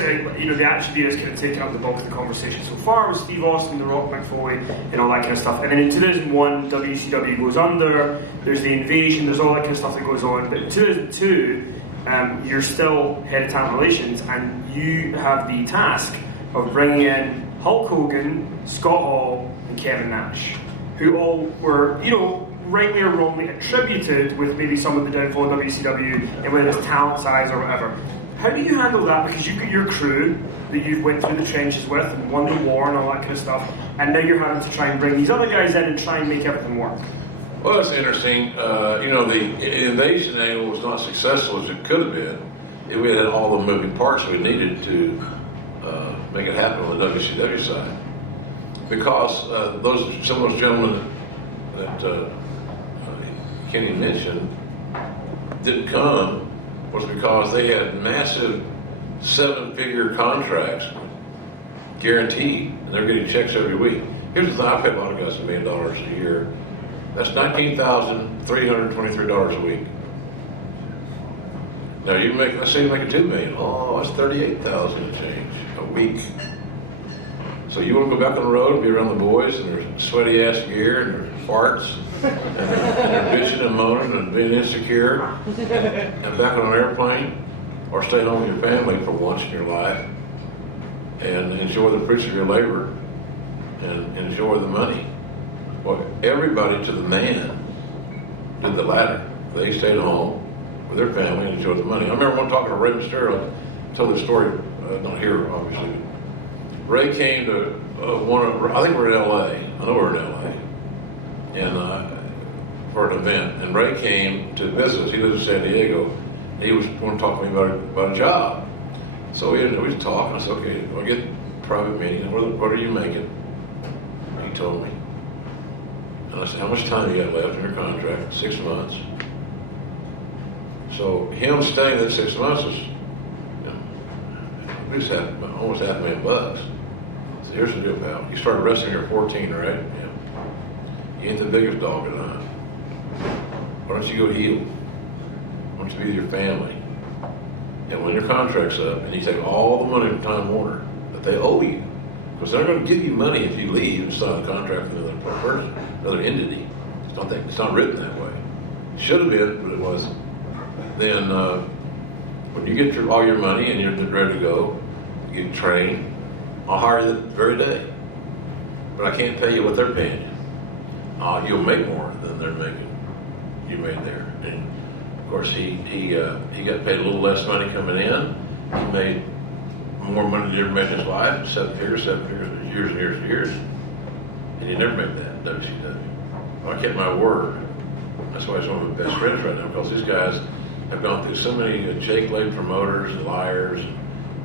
obviously, the Action Beer has kind of taken up the bulk of the conversation so far with Steve Austin, The Rock, Mick Foley, and all that kind of stuff. And then in 2001, WCW goes under, there's the invasion, there's all that kind of stuff that goes on. But in 2002, you're still head of talent relations, and you have the task of bringing in Hulk Hogan, Scott Hall, and Kevin Nash, who all were, rightly or wrongly attributed with maybe some of the downfall of WCW, and whether it's talent size or whatever. How do you handle that? Because you've got your crew that you've went through the trenches with and won the war and all that kind of stuff, and now you're having to try and bring these other guys in and try and make everything work. Well, it's interesting. The invasion angle was not successful as it could have been if we had all the moving parts we needed to make it happen on the WCW side. Because some of those gentlemen that Kenny mentioned didn't come was because they had massive 7-figure contracts guaranteed, and they're getting checks every week. Here's the thing: I pay a lot of guys $1 million a year. That's $19,323 a week. Now let's say you make $2 million. Oh, that's $38,000 and change a week. So you want to go back on the road and be around the boys and their sweaty ass gear and their farts and they're bitching and moaning and being insecure and back on an airplane, or stay home with your family for once in your life and enjoy the fruits of your labor and enjoy the money. Well, everybody to the man did the latter. They stayed home with their family and enjoyed the money. I remember one talking to Ray Mysterio, told the story, not here obviously. Ray came to I think we're in LA. I know we're in LA. And for an event. And Ray came to visit us. He lives in San Diego. He was going to talk to me about a job. So we was talking. I said, okay, I'll get a private meeting. What are you making? He told me. And I said, how much time you got left in your contract? 6 months. So him staying that 6 months was, we just had almost $500,000. So here's the deal, pal. You started wrestling here at 14, right? Yeah. You ain't the biggest dog in the hunt. Why don't you go heel? Why don't you be with your family? And when your contract's up, and you take all the money from Time Warner that they owe you, because they're going to give you money if you leave and sign a contract with another person, another entity. It's not written that way. It should have been, but it wasn't. Then when you get all your money and you're ready to go, you get trained, I'll hire you the very day. But I can't pay you what they're paying you. You'll make more than they're making. You made there. And of course, he got paid a little less money coming in. He made more money than he ever made in his life, 7 figures, years and years and years. And he never made that, WCW. Well, I kept my word. That's why he's one of my best friends right now, because these guys have gone through so many Jake-laid promoters and liars.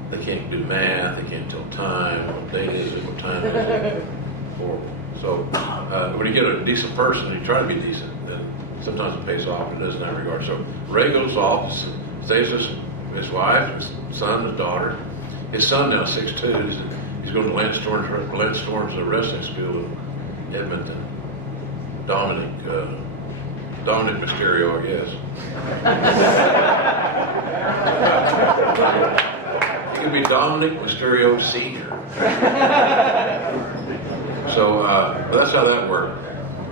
They can't do math, they can't tell time, what date is it, what time is it. Horrible. So when you get a decent person and you try to be decent, then sometimes it pays off, but it doesn't in that regard. So Ray goes off, stays with his wife, his son, his daughter. His son now 6'2", he's going to Lance Storm's wrestling school in Edmonton. Dominic Mysterio, I guess. He could be Dominic Mysterio Sr. So that's how that worked.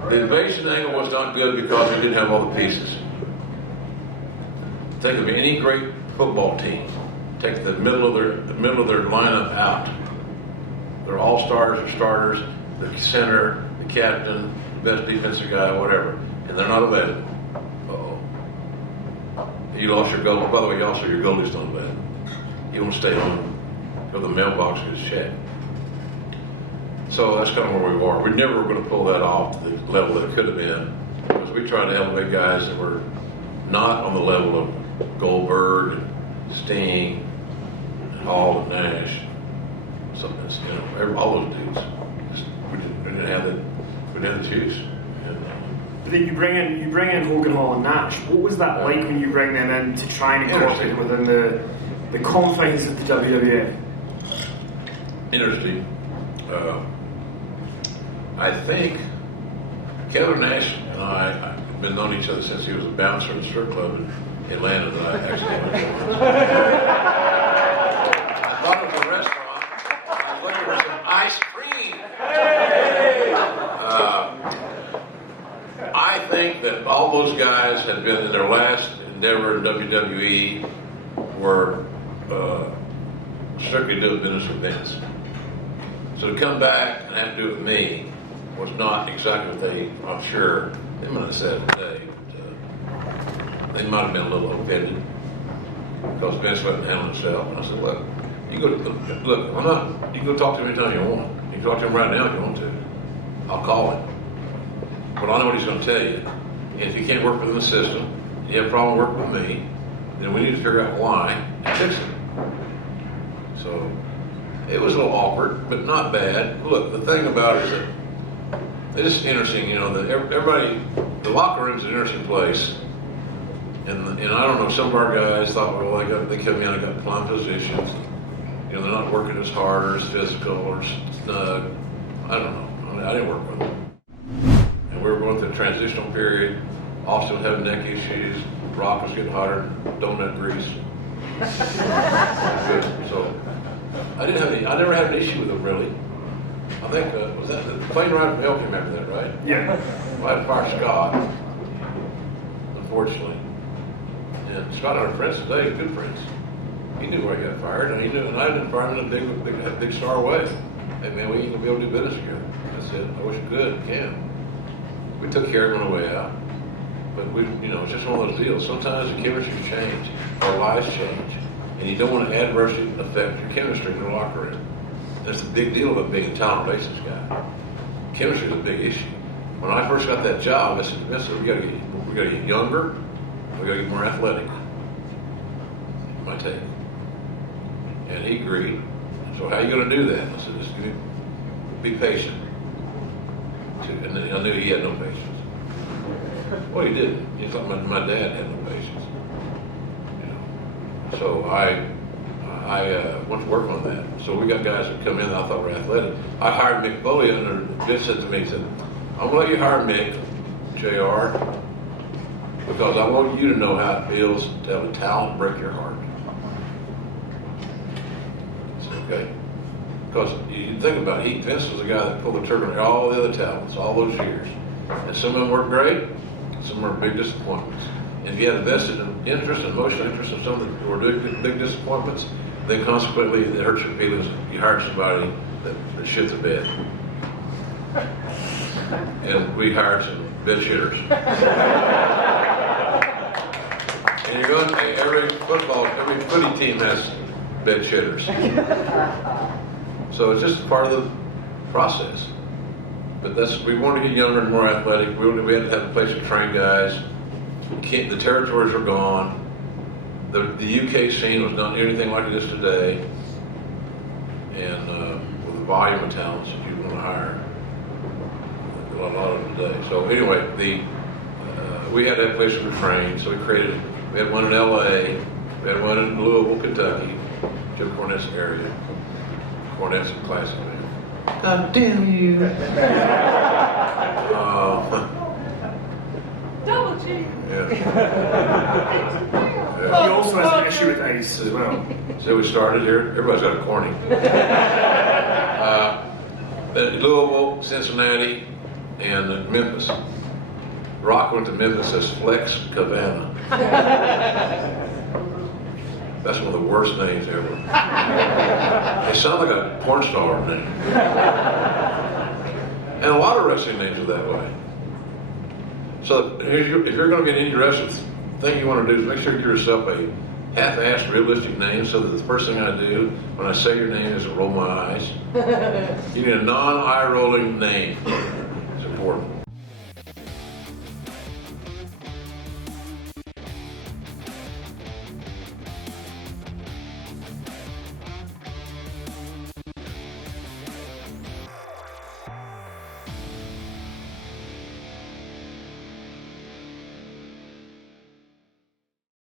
The invasion angle was not good because we didn't have all the pieces. Think of any great football team. Take the middle of their lineup out. They're all stars or starters, the center, the captain, the best defensive guy, whatever, and they're not available. Uh-oh. You lost your goalie. By the way, also your goalie's not available. You want to stay home, go to the mailbox and get a check. So that's kind of where we were. We never were going to pull that off to the level that it could have been, because we tried to elevate guys that were not on the level of Goldberg and Sting and Hall and Nash. All those dudes. We didn't have the juice. But then you bring in Hogan, Hall, and Nash. What was that like when you bring them in to try and incorporate within the confines of the WWF? Interesting. I think Kevin Nash and I have been known each other since he was a bouncer at the strip club in Atlanta that I actually went to. I thought had been in their last endeavor in WWE were strictly doing business with Vince. So to come back and have to do it with me was not exactly what I'm sure, they might have said it today, but they might have been a little offended because Vince wasn't handling himself. And I said, look, you can go talk to him anytime you want. You can talk to him right now if you want to. I'll call him. But I know what he's going to tell you. And if he can't work within the system, you have a problem working with me, then we need to figure out why and fix it. So it was a little awkward, but not bad. Look, the thing about it is that it's interesting, that everybody, the locker room is an interesting place. And I don't know, some of our guys thought, well, they come in and got prime positions. They're not working as hard or as physical or snug. I don't know. I didn't work with them. And we were going through a transitional period. Austin was having neck issues. Rock was getting hotter than donut grease. So I never had an issue with him really. I think was that the plane ride from hell came after that, right? Yeah. Well, I had to fire Scott, unfortunately. And Scott and our friends today, good friends. He knew where he got fired, and he knew, and I didn't fire him in a big star way. Hey man, we ain't gonna be able to do business together. I said, I wish we could, we can. We took care of him on the way out. But it's just one of those deals. Sometimes the chemistry change, our lives change, and you don't want to adversely affect your chemistry in the locker room. That's the big deal about being a talent basis guy. Chemistry is a big issue. When I first got that job, I said, we got to get younger, we got to get more athletic. My take. And he agreed. So how are you going to do that? I said, just be patient. And I knew he had no patience. Well, he didn't. He thought my dad had no patience. So I went to work on that. So we got guys that come in that I thought were athletic. I hired Mick Foley under, Biff said to me, he said, I'm going to let you hire Mick, JR, because I want you to know how it feels to have a talent break your heart. I said, okay. Because you think about it, Vince was the guy that pulled the trigger on all the other talents, all those years. And some of them worked great, some were big disappointments. And if you had invested in interest, emotional interest in some that were big disappointments, then consequently it hurts your feelings. You hired somebody that shit the bed. And we hired some bed shitters. And you're going to every footy team has bed shitters. So it's just part of the process. But we wanted to get younger and more athletic. We had to have a place to train guys. The territories were gone. The UK scene was not anything like it is today. And with the volume of talents that you want to hire, a lot of them today. So anyway, we had to have a place to train. So we had one in LA, we had one in Louisville, Kentucky, Jim Cornette's area. Cornette's a classic man. God damn you. Double G. Yeah. He also has an issue with ice as well. So we started here. Everybody's got a corny. Louisville, Cincinnati, and Memphis. Rock went to Memphis as Flex Cabana. That's one of the worst names ever. They sound like a porn star name. And a lot of wrestling names are that way. So if you're going to get any wrestling thing you want to do is make sure you give yourself a half-assed realistic name so that the first thing I do when I say your name is roll my eyes. You need a non-eye rolling name. It's important.